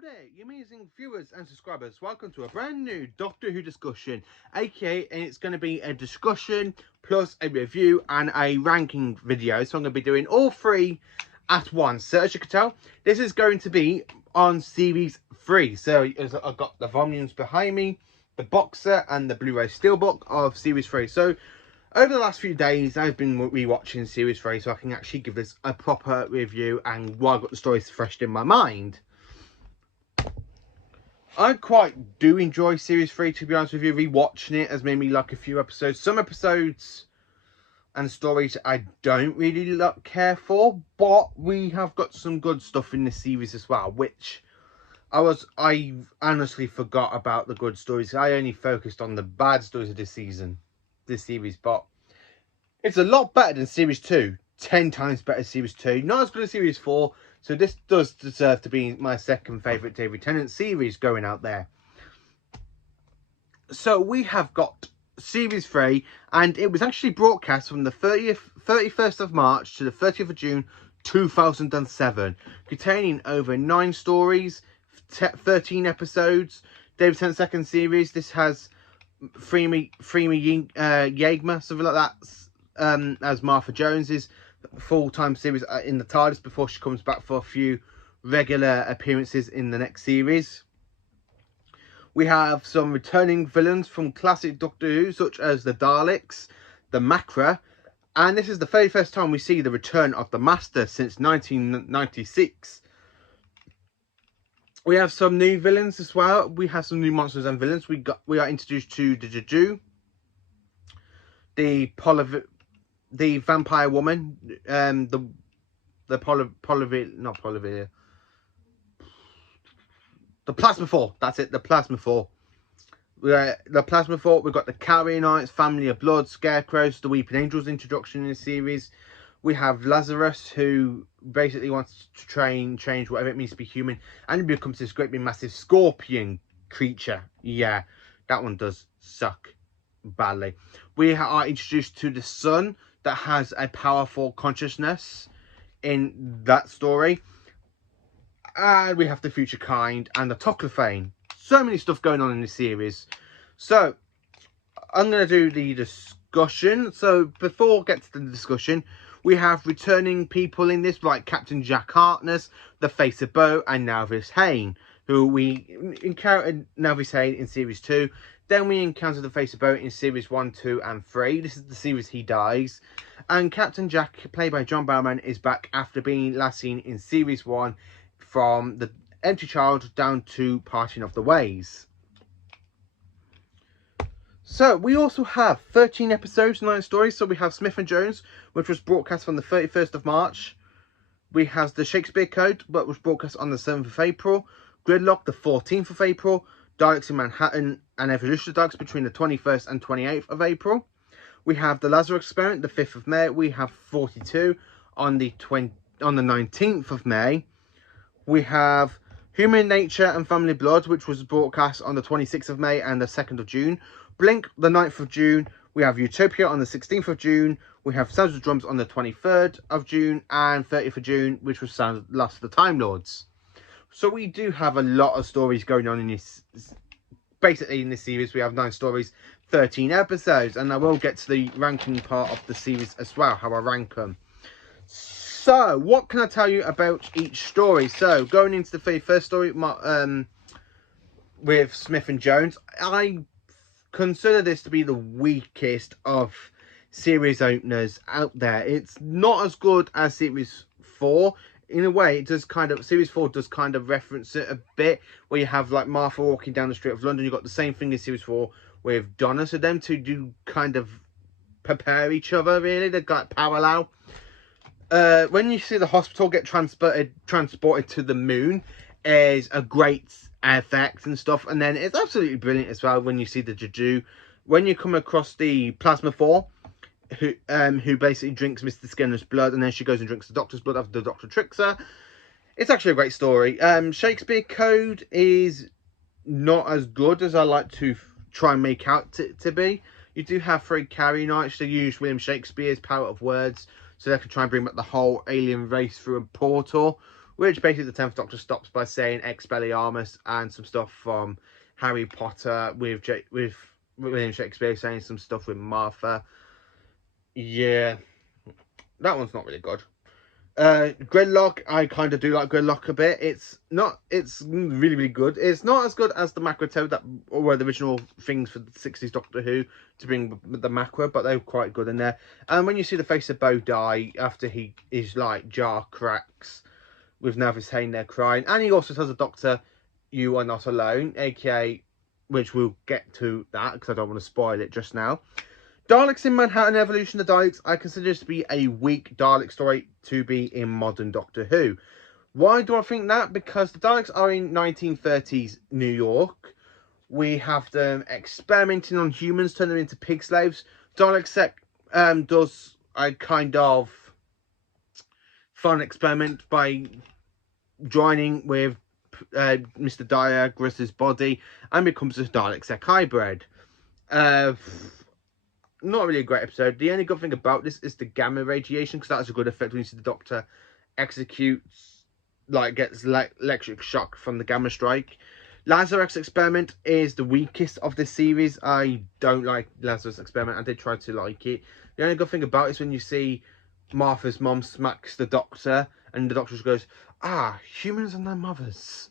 Hello there, you amazing viewers and subscribers. Welcome to a brand new Doctor Who discussion, aka, and it's going to be a discussion plus a review and a ranking video. So I'm going to be doing all three at once. So as you can tell, this is going to be on series 3. So I've got the volumes behind me, the box set and the Blu-ray steelbook of series 3. So over the last few days, I've been rewatching series 3 so I can actually give this a proper review and while I've got the stories fresh in my mind. I quite do enjoy series 3, to be honest with you. Rewatching it has made me like a few episodes. Some episodes and stories I don't really care for, but we have got some good stuff in this series as well, which I honestly forgot about the good stories. I only focused on the bad stories of this series, but it's a lot better than series 2. 10 times better series 2. Not as good as series 4. So this does deserve to be my second favourite David Tennant series going out there. So we have got series 3, and it was actually broadcast from the 31st of March to the 30th of June 2007, containing over 9 stories, 13 episodes. David Tennant's second series. This has Freema Yeagma, something like that, as Martha Jones's full-time series in the TARDIS before she comes back for a few regular appearances in the next series. We have some returning villains from classic Doctor Who, such as the Daleks, the Makra, and this is the very first time we see the return of the Master since 1996. We have some new villains as well. We have some new monsters and villains. We are introduced to the Juju, the vampire woman, the Plasmaphore. That's it, the Plasmaphore. We've got the Carrionites, Family of Blood, Scarecrows, the Weeping Angels introduction in the series. We have Lazarus, who basically wants to change whatever it means to be human, and he becomes this great big massive scorpion creature. Yeah, that one does suck badly. We are introduced to the Sun, that has a powerful consciousness in that story. And we have the Future Kind and the Toclophane. So many stuff going on in this series. So, I'm going to do the discussion. So, before I get to the discussion, we have returning people in this, like Captain Jack Harkness, the Face of Boe, and Nalvis Hayne, who we encountered Nalvis Hayne in series 2. Then we encounter the Face of Boe in series 1, 2 and 3. This is the series he dies. And Captain Jack, played by John Barrowman, is back after being last seen in series 1 from the Empty Child down to Parting of the Ways. So we also have 13 episodes, 9 stories. So we have Smith & Jones, which was broadcast from the 31st of March. We have the Shakespeare Code, but was broadcast on the 7th of April. Gridlock, the 14th of April. Daleks in Manhattan and Evolution of Daleks between the 21st and 28th of April. We have the Lazarus Experiment, the 5th of May. We have 42 on the 19th of May. We have Human Nature and Family Blood, which was broadcast on the 26th of May and the 2nd of June. Blink, the 9th of June. We have Utopia on the 16th of June. We have Sounds of Drums on the 23rd of June and 30th of June, which was Last of the Time Lords. So we do have a lot of stories going on in this. Basically, in this series, we have 9 stories, 13 episodes, and I will get to the ranking part of the series as well, how I rank them. So, what can I tell you about each story? So, going into the very first story with Smith & Jones, I consider this to be the weakest of series openers out there. It's not as good as series 4. In a way, it does series 4 does kind of reference it a bit, where you have like Martha walking down the street of London. You've got the same thing in series 4 with Donna. So them two do kind of prepare each other, really. They're like parallel. When you see the hospital get transported to the moon is a great effect and stuff. And then it's absolutely brilliant as well when you see the Juju. When you come across the Plasmaphore, who basically drinks Mr. Skinner's blood, and then she goes and drinks the Doctor's blood after the Doctor tricks her. It's actually a great story. Shakespeare Code is not as good as I like to try and make out to be. You do have 3 Carrionites. They use William Shakespeare's power of words, so they can try and bring back the whole alien race through a portal, which basically the 10th Doctor stops by saying Expelliarmus and some stuff from Harry Potter with William Shakespeare saying some stuff with Martha. Yeah, that one's not really good. Gridlock, I kind of do like Gridlock a bit. It's really, really good. It's not as good as the Macra Toad that were the original things for the 60s Doctor Who to bring the Macra, but they're quite good in there. And when you see the face of Bo die after he is like jaw cracks with Navis Hayne there crying, and he also tells the Doctor, "You are not alone," aka, which we'll get to that because I don't want to spoil it just now. Daleks in Manhattan Evolution of the Daleks, I consider this to be a weak Dalek story to be in modern Doctor Who. Why do I think that? Because the Daleks are in 1930s New York. We have them experimenting on humans, turning them into pig slaves. Dalek does a kind of fun experiment by joining with Mr. Diagris's body and becomes a Dalek Sec hybrid. Not really a great episode. The only good thing about this is the gamma radiation, because that's a good effect when you see the Doctor executes, gets electric shock from the gamma strike. Lazarus Experiment is the weakest of this series. I don't like Lazarus Experiment. I did try to like it. The only good thing about it is when you see Martha's mom smacks the Doctor, and the Doctor just goes, "Ah, humans and their mothers."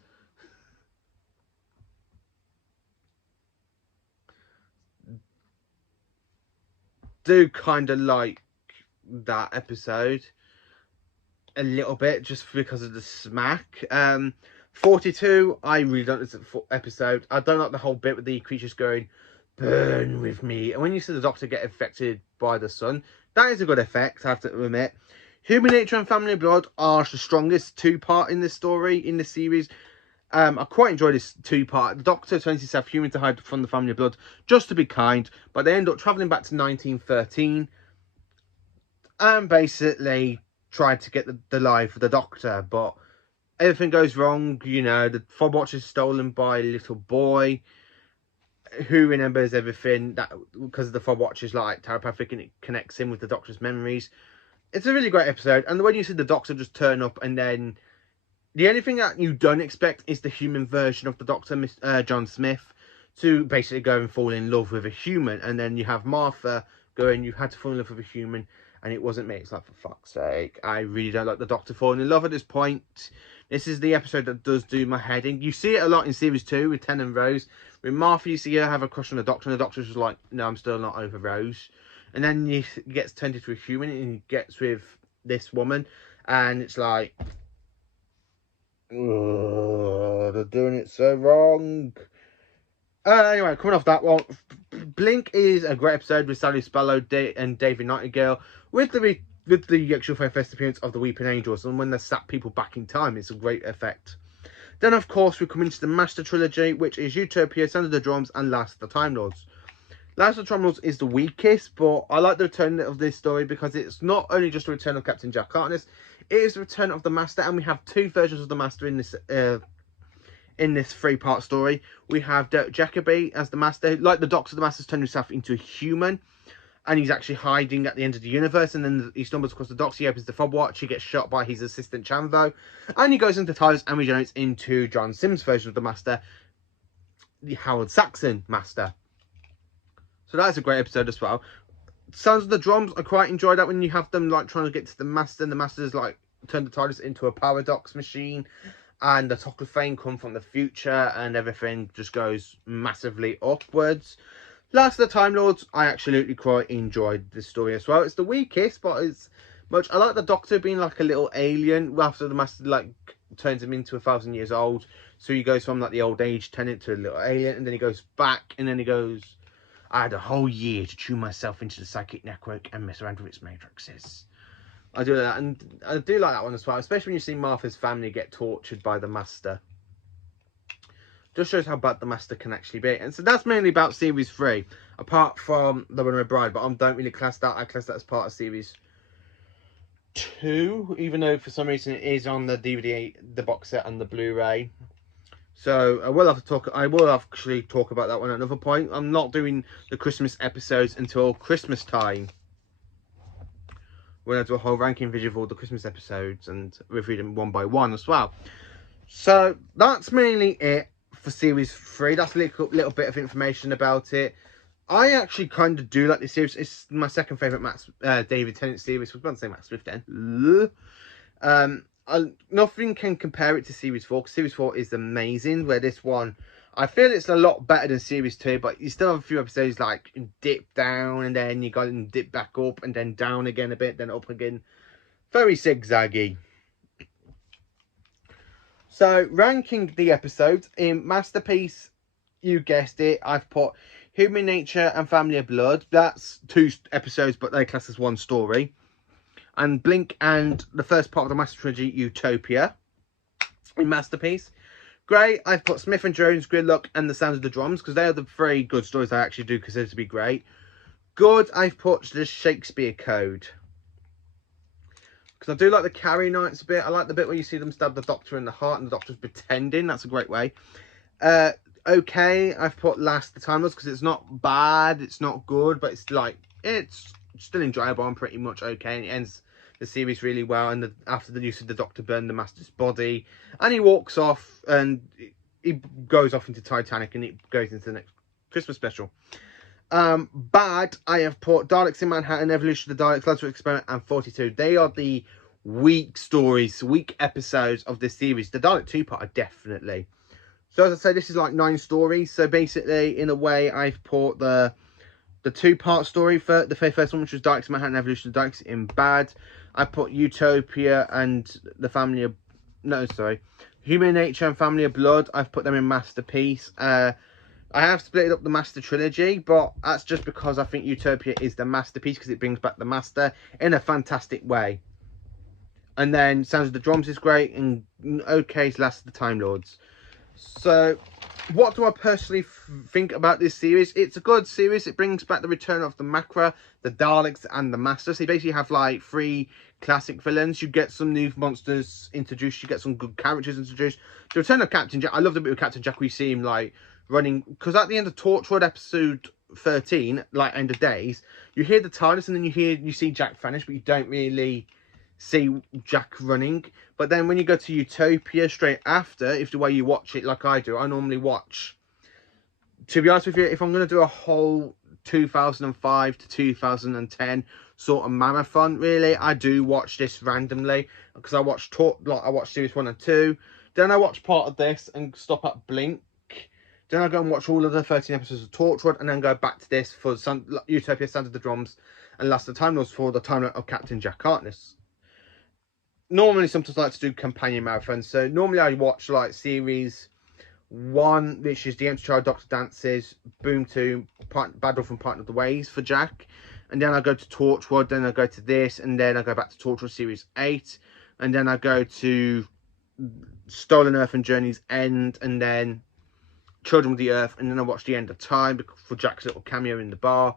Do kind of like that episode a little bit just because of the smack. 42, I really don't like the episode. I don't like the whole bit with the creatures going, "Burn with me," and when you see the Doctor get affected by the sun, that is a good effect, I have to admit. Human Nature and Family Blood are the strongest two-part in this story, in this series. I quite enjoy this two-part. The Doctor turns himself human to hide from the family of blood, just to be kind, but they end up travelling back to 1913 and basically try to get the life of the Doctor, but everything goes wrong. You know, the fob watch is stolen by a little boy who remembers everything, that because the fob watch is like telepathic and it connects him with the Doctor's memories. It's a really great episode, and when you see the Doctor just turn up, and then the only thing that you don't expect is the human version of the Doctor, John Smith, to basically go and fall in love with a human. And then you have Martha going, "You had to fall in love with a human, and it wasn't me." It's like, for fuck's sake. I really don't like the Doctor falling in love at this point. This is the episode that does do my head in. You see it a lot in Series 2 with Ten and Rose. With Martha, you see her have a crush on the Doctor, and the Doctor's just like, "No, I'm still not over Rose." And then he gets turned into a human, and he gets with this woman, and it's like, oh, they're doing it so wrong. Anyway, coming off that one, Blink is a great episode with Sally Spallow and David Nightingale with the actual first appearance of the Weeping Angels, and when they sap people back in time, it's a great effect. Then, of course, we come into the Master Trilogy, which is Utopia, Sound of the Drums, and Last of the Time Lords. Last of the Time Lords is the weakest, but I like the return of this story because it's not only just a return of Captain Jack Harkness, it is the return of the Master, and we have two versions of the Master in this three-part story. We have Dirk Jacobi as the Master. Like the Doctor, the Master's turned himself into a human, and he's actually hiding at the end of the universe, and then he stumbles across the Doctor, he opens the fob watch, he gets shot by his assistant Chanvo, and he goes into TARDIS and regenerates into John Sims' version of the Master, the Howard Saxon Master. So that's a great episode as well. Sounds of the Drums, I quite enjoy that when you have them like trying to get to the Master, and the Master's like turned the TARDIS into a paradox machine, and the Toclafane come from the future, and everything just goes massively upwards. Last of the Time Lords, I absolutely quite enjoyed this story as well. It's the weakest, but it's much. I like the Doctor being like a little alien after the Master like turns him into 1,000 years old. So he goes from like the old age tenant to a little alien, and then he goes back, and then he goes, "I had a whole year to tune myself into the psychic network and mess around with its matrices." I do that, and I do like that one as well, especially when you see Martha's family get tortured by the Master. Just shows how bad the Master can actually be. And so that's mainly about Series 3, apart from The Runaway Bride, but I don't really class that. I class that as part of Series 2, even though for some reason it is on the DVD, the box set, and the Blu-ray. So I will actually talk about that one at another point. I'm not doing the Christmas episodes until Christmas time. we're going to do a whole ranking video of all the Christmas episodes and review them one by one as well. So that's mainly it for series 3. That's a little bit of information about it. I actually kind of do like this series. It's my second favourite David Tennant series. I was about to say Matt Smith then. Nothing can compare it to series 4, because series 4 is amazing, where this one, I feel it's a lot better than series 2, but you still have a few episodes like dip down and then you got to dip back up and then down again a bit, then up again. Very zigzaggy. So, ranking the episodes, in Masterpiece, you guessed it, I've put Human Nature and Family of Blood. That's 2 episodes, but they're classed as one story. And Blink and the first part of the Master Trilogy, Utopia, in Masterpiece. Great, I've put Smith and Jones, Gridlock, and The Sounds of the Drums, because they are the 3 good stories I actually do consider to be great. Good, I've put The Shakespeare Code, because I do like the Carrie Nights a bit. I like the bit where you see them stab the Doctor in the heart and the Doctor's pretending. That's a great way. Okay, I've put Last the Time Lords, because it's not bad, it's not good, but it's like, it's still enjoyable and pretty much okay, and it ends the series really well. And after the use of the Doctor burn the Master's body, and he walks off and he goes off into Titanic, and it goes into the next Christmas special. Bad, I have put Daleks in Manhattan, Evolution of the Daleks, Lazarus Experiment, and 42. They are the weak stories, weak episodes of this series. The Dalek 2-part are definitely. So as I say, this is like 9 stories. So basically, in a way, I've put the 2-part story for the first one, which was Daleks in Manhattan, Evolution of the Daleks, in bad. I put Utopia and the Family of... No, sorry. Human Nature and Family of Blood. I've put them in Masterpiece. I have split up the Master Trilogy, but that's just because I think Utopia is the masterpiece, because it brings back the Master in a fantastic way. And then Sounds of the Drums is great, and okay's Last of the Time Lords. So, what do I personally think about this series? It's a good series. It brings back the return of the Makra, the Daleks, and the Master. So you basically have like 3 classic villains. You get some new monsters introduced. You get some good characters introduced. The return of Captain Jack. I love the bit with Captain Jack. We see him like running, because at the end of Torchwood episode 13, like End of Days, you hear the TARDIS, and then you see Jack vanish, but you don't really see Jack running. But then when you go to Utopia straight after, if the way you watch it like I do, I normally watch, to be honest with you, if I'm going to do a whole 2005 to 2010 sort of marathon, really, I do watch this randomly, because I watch series 1 and 2, then I watch part of this and stop at Blink, then I go and watch all of the 13 episodes of Torchwood, and then go back to this for Utopia, Sound of the Drums, and Last of the Time Lords for the timeline of Captain Jack Harkness. Normally, sometimes I like to do companion marathons. So normally I watch like series 1, which is The Empty Child, Doctor Dances, Boom 2, Bad Wolf and Partner of the Ways for Jack. And then I go to Torchwood, then I go to this, and then I go back to Torchwood series 8. And then I go to Stolen Earth and Journey's End, and then Children of the Earth, and then I watch The End of Time for Jack's little cameo in the bar.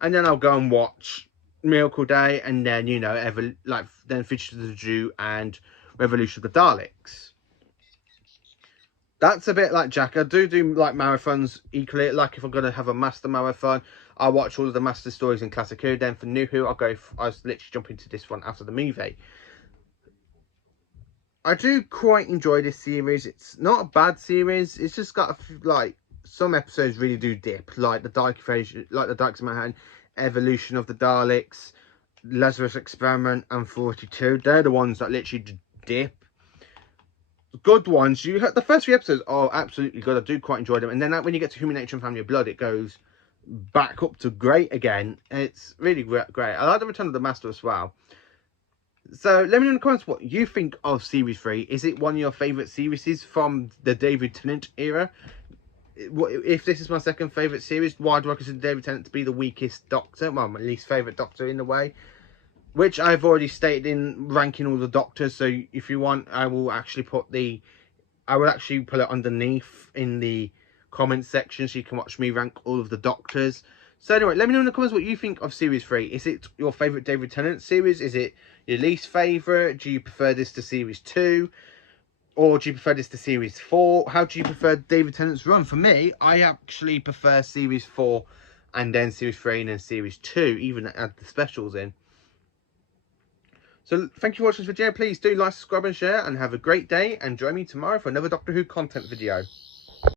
And then I'll go and watch Miracle Day, and then, you know, then Fidget of the Jew and Revolution of the Daleks. That's a bit like Jack. I do like marathons equally. Like if I'm going to have a Master marathon, I watch all of the Master stories in Classic Who. Then for New Who, I was literally jump into this one after the movie. I do quite enjoy this series. It's not a bad series. It's just got some episodes really do dip, like the Daleks in Manhattan, Evolution of the Daleks, Lazarus Experiment, and 42. They're the ones that literally dip. Good ones. The first 3 episodes are absolutely good. I do quite enjoy them. And then when you get to Human Nature and Family of Blood, it goes back up to great again. It's really great. I like the Return of the Master as well. So let me know in the comments what you think of Series 3. Is it one of your favourite series from the David Tennant era? If this is my second favourite series, why do I consider David Tennant to be the weakest Doctor? Well, my least favourite Doctor in a way. Which I've already stated in ranking all the Doctors. So if you want, I will actually put it underneath in the comments section, so you can watch me rank all of the Doctors. So anyway, let me know in the comments what you think of Series 3. Is it your favourite David Tennant series? Is it your least favourite? Do you prefer this to Series 2? Or do you prefer this to Series 4? How do you prefer David Tennant's run? For me, I actually prefer Series 4 and then Series 3 and then Series 2, even add the specials in. So thank you for watching this video. Please do like, subscribe and share, and have a great day, and join me tomorrow for another Doctor Who content video.